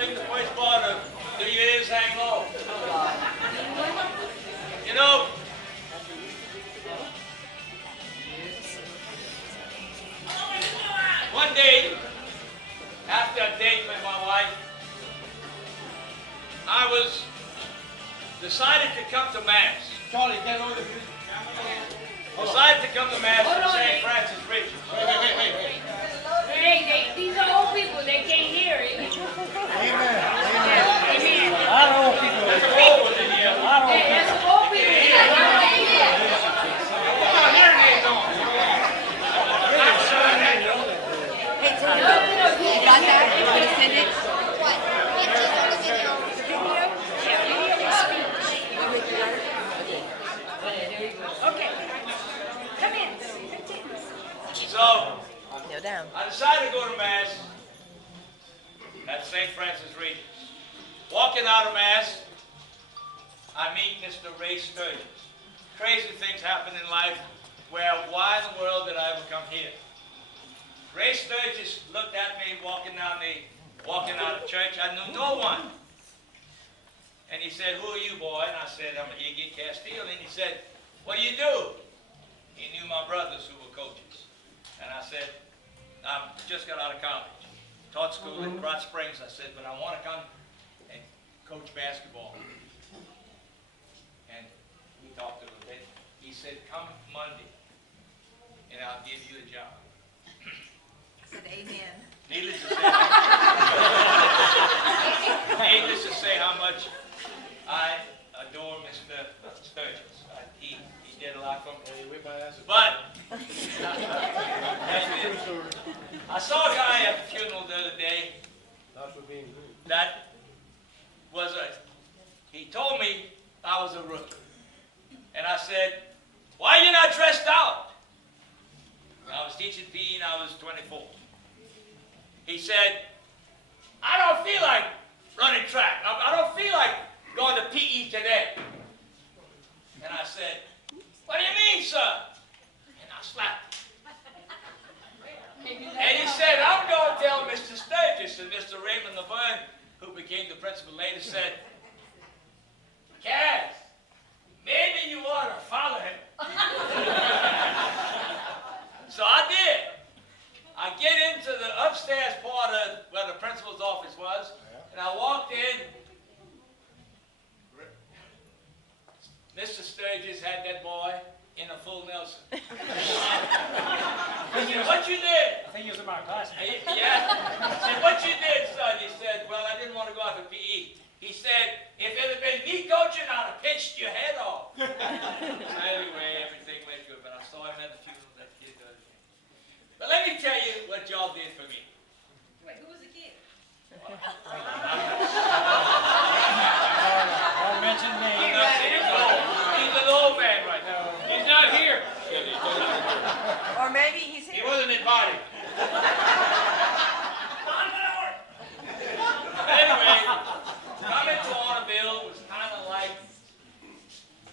sing the first part of Do Your Ears Hang Low. You know, one day, after a date with my wife, I decided to come to Mass. Charlie, get over the music. Decided to come to Mass at St. Francis Richards. Wait. Hey, these are old people. They can't hear it. Amen. Amen. A lot of old people. There's a old one in here. A lot of old Hey, people. there's some old people here. Put your hearing aids on. Hey, Tim, you got that? You want to send it? What? Okay. Come in. So, Kneel down. I decided to go to Mass at St. Francis Regis. Walking out of Mass, I meet Mr. Ray Sturgis. Crazy things happen in life where why in the world did I ever come here? Ray Sturgis looked at me walking out of church. I knew no one. And he said, "Who are you, boy?" And I said, "I'm Iggie Castile." And he said, "What do you do?" He knew my brothers who were coaches. And I said, "I just got out of college. Taught school in Broad Springs." I said, "But I want to come and coach basketball." And we talked a little bit. He said, "Come Monday, and I'll give you a job." I said amen. Needless to say how much I adore Mr. Sturgis. He did a lot for me. But I saw a guy at the funeral the other day that was he told me I was a rookie. And I said, "Why are you not dressed out?" I was teaching PE and I was 24. He said, "I don't feel like running track. I don't feel like going to PE today." And I said, "What do you mean, sir?" And I slapped him. And he said, "I'm going to tell Mr. Sturgis." And Mr. Raymond Laverne, who became the principal later, said, "Cass, maybe you ought to follow him." So I did. I get into the upstairs part of where the principal's office was, and I walked in. Mr. Sturgis had that boy in a full Nelson. I said, "What you did?" I think he was in my class. Yeah. I said, "What you did, son?" He said, "Well, I didn't want to go out for PE." He said, "If it had been me coaching, I'd have pinched your head off." So anyway, everything went good, but I saw him at the funeral that kid the other day. But let me tell you what y'all did for me. Wait, who was the kid? Don't mention me. He's an old man right now. He's not here. Or maybe he's He here. wasn't invited. Anyway, coming to Arnaudville was kind of like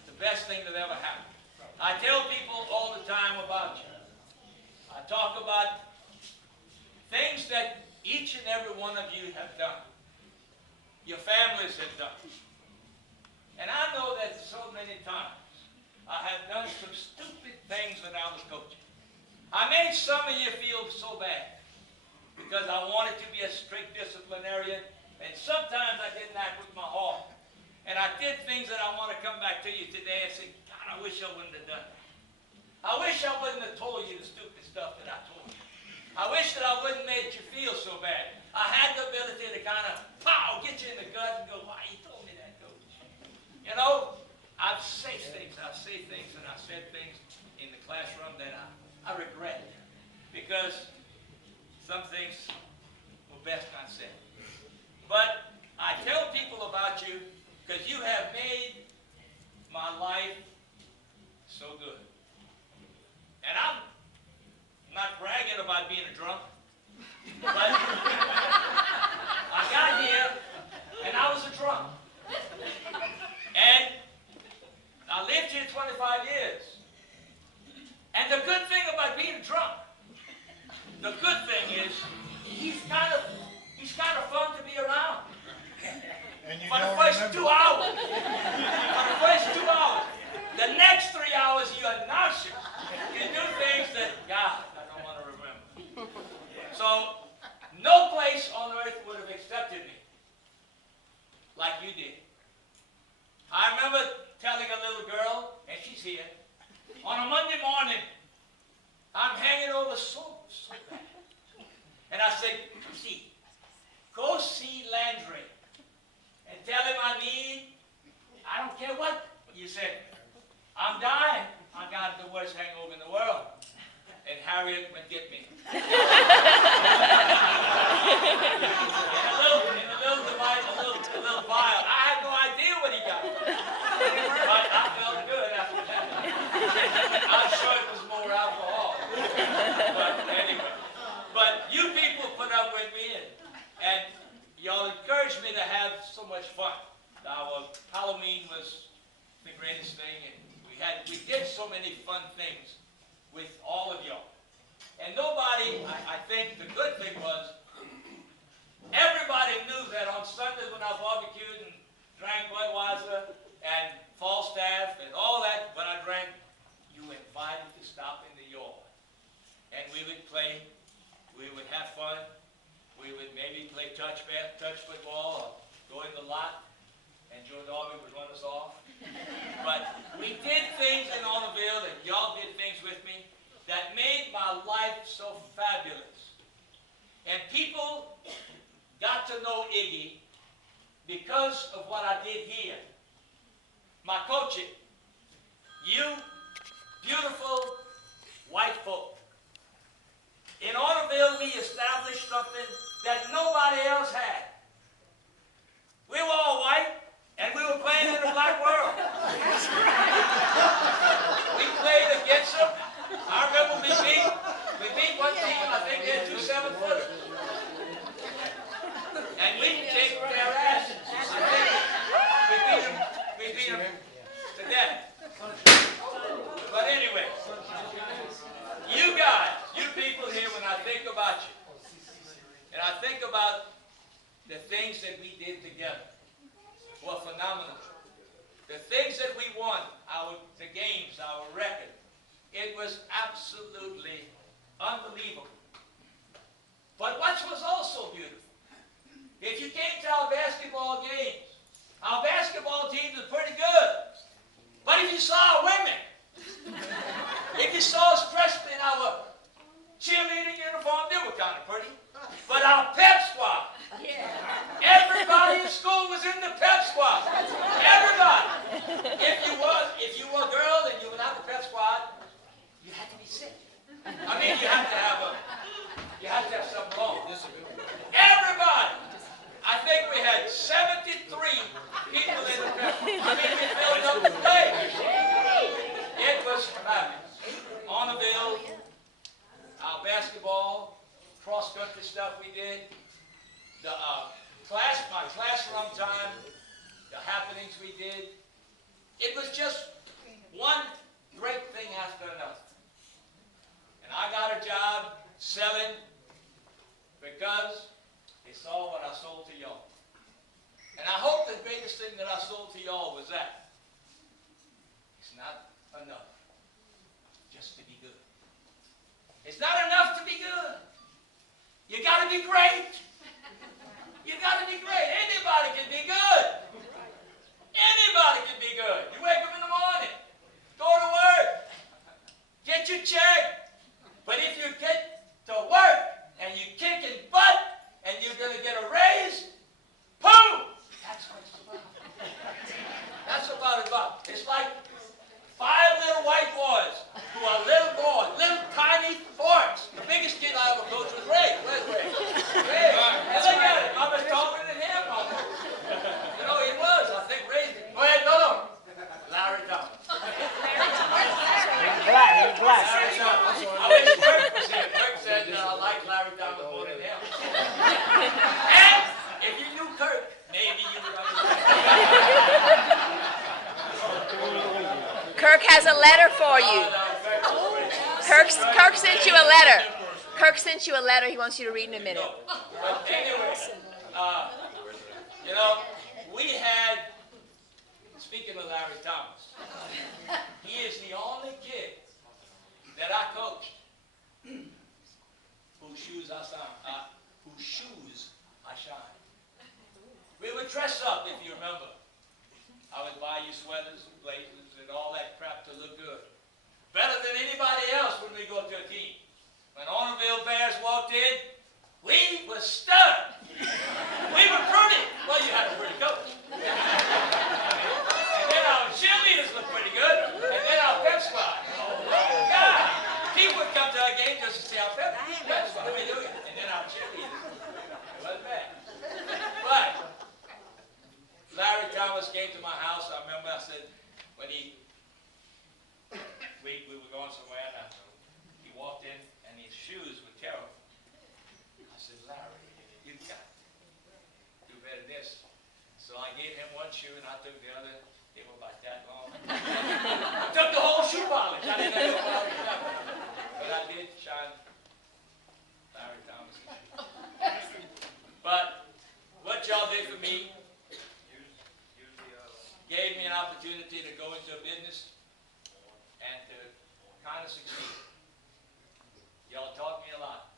the best thing that ever happened. I tell people all the time about you. I talk about things that each and every one of you have done. Your families have done. And I know that so many times I have done some stupid things when I was coaching. I made some of you feel so bad because I wanted to be a strict disciplinarian, and sometimes I didn't act with my heart. And I did things that I want to come back to you today and say, "God, I wish I wouldn't have done that. I wish I wouldn't have told you the stupid stuff that I told you. I wish that I wouldn't have made you feel so bad." I had the ability to kind of, pow, get you in the gut and go, "Why you told me that, coach?" You know, I've said things, and I've said things in the classroom that I regret because some things were best not said. But I tell people about you because you have made my life so good. And I'm not bragging about being a drunk, but I got here and I was a drunk. And I lived here 25 years. And the good thing about being drunk, the good thing is he's kind of fun to be around. place on earth would have accepted me like you did. I remember telling a little girl, and she's here, on a Monday morning, I'm hanging over so bad. And I said, go see Landry and tell him I don't care what you said. I'm dying. I got the worst hangover in the world. And Harriet would get me. In a little vial. I had no idea what he got. But I felt good after that. I'm sure it was more alcohol. But anyway. But you people put up with me, and y'all encouraged me to have so much fun. Our Halloween was the greatest thing, and we did so many fun things with all of y'all. And nobody, I think the good thing was, everybody knew that on Sundays when I barbecued and drank Budweiser and Falstaff and all that, when I drank, you invited to stop in the yard. And we would play, we would have fun, we would maybe play touch football or go in the lot, and Joe Darby would run us off. But we did things in Arnaudville, and y'all did things with me, that made my life so fabulous. And people got to know Iggy because of what I did here. My coaching. You beautiful white folk. In Arnaudville, we established something that nobody else had. We were all white, and we were playing in the black world. We played against them. I remember we beat one team, I think they had 2 7-footers. And we kicked their asses. We beat them to death. But anyway, you guys, you people here, when I think about you, and I think about the things that we did together, were phenomenal. The things that we won, the games, our record, it was absolutely unbelievable. But what was also beautiful, if you came to our basketball games, our basketball teams are pretty good. But if you saw our women, if you saw us dressed in our cheerleading uniform, they were kind of pretty. But our pep squad, everybody in school was in the pep squad. Everybody. If you were a girl and you were not the pep squad, you had to be sick. I mean, you had to have something wrong. Everybody. I think we had 73 people in the pep squad. I mean, we filled up the stage. It was fabulous. Arnaudville, our basketball, cross-country stuff we did, my classroom time, the happenings we did. It was just one great thing after another. And I got a job selling because they saw what I sold to y'all. And I hope the greatest thing that I sold to y'all was that. It's not enough just to be good. It's not enough to be good. You got to be great. You got to be great. Anybody can be good. Anybody can be good. You wake up in the morning, go to work, get your check. But if you get to work and you kicking butt and you're going to get a raise, boom! That's what it's about. That's what it's about. It's like 5 little white boys who are little boys, little tiny forks. The biggest kid I ever coached was Ray. Where's Ray? Ray. And look at him. I'm as taller than him almost. You know, he was. I think Ray. Go ahead, no. Larry Thomas. Black. Larry Thomas. I wish Kirk was here. Kirk said I like Larry Thomas more than him. And if you knew Kirk, maybe you would understand. Kirk has a letter for you. Kirk sent you a letter. Kirk sent you a letter he wants you to read in a minute. But anyway, you know, we had, speaking of Larry Thomas, he is the only kid that I coached whose shoes I shoes I shine. We would dress up, if you remember. I would buy you sweaters and blazers and all that crap to look good. Better than anybody else when we go to a team. When Arnaudville Bears walked in, we were stunned. We were pretty. Well, you had a pretty coach. And then our cheerleaders looked pretty good. And then our pep squad. Oh my God! People would come to our game just to see our pep squad. And then our cheerleaders. It wasn't bad. But Larry Thomas came to my house. I remember I said, when we were going somewhere, and he walked in, and his shoes were terrible. I said, Larry, you've got to do better than this. So I gave him one shoe, and I took the other. They were about that long. I took the whole shoe polish. I didn't have no polish nothing. But I did shine Larry Thomas' shoe. But what y'all did for me gave me an opportunity to go into a business and to kind of succeed. Y'all taught me a lot.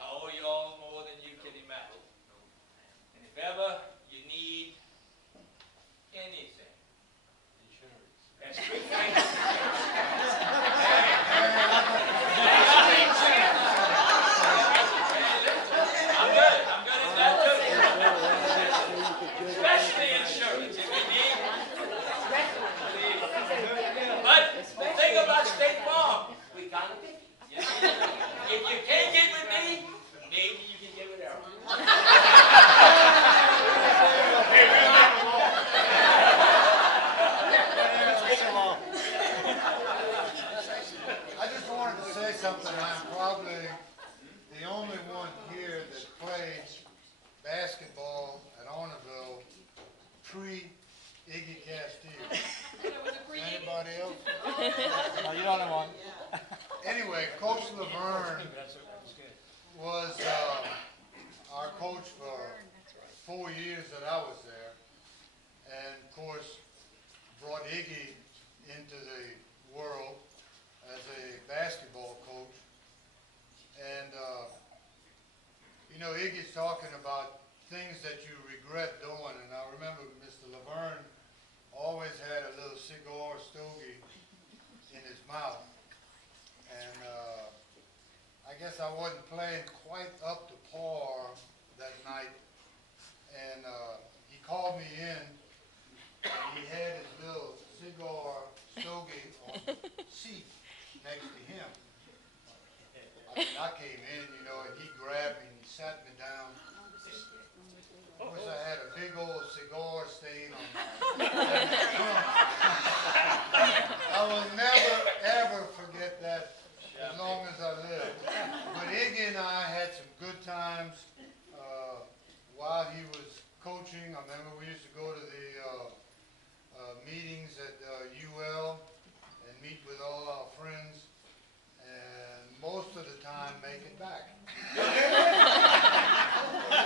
I owe y'all more than you can imagine. And if ever you need anything, that's three things. I'm good at that too. Especially insurance, if you need. But the thing about State Farm, we kind of pick. If you can't get with me, maybe you can get with Errol. I just wanted to say something. I'm probably the only one here that played basketball at Arnaudville pre-Iggie Castillo. Anybody else? No, you're the only one. Anyway, Coach Laverne was our coach for 4 years that I was there, and of course brought Iggie into the world as a basketball coach. And you know, Iggie's talking about things that you regret doing, and I remember Mr. Laverne always had a little cigar stogie in his mouth. And I guess I wasn't playing quite up to par that night. And he called me in, and he had his little cigar stogie on the seat next to him. I came in, you know, and he grabbed me and he sat me down. Of course, I had a big old cigar stain on my tongue. I will never, ever forget that as long as I live. But Iggy and I had some good times while he was coaching. I remember we used to go to the meetings at UL and meet with all our friends, and most of the time make it back.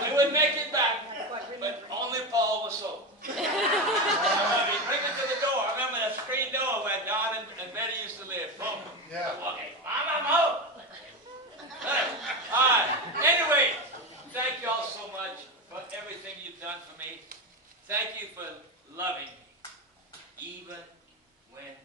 We would make it back, but only Paul was sold. He'd bring it to the door. I remember that screen door where Don and Betty used to live. Boom. Yeah. Okay, I'm home. All right. Anyway, thank you all so much for everything you've done for me. Thank you for loving me, even when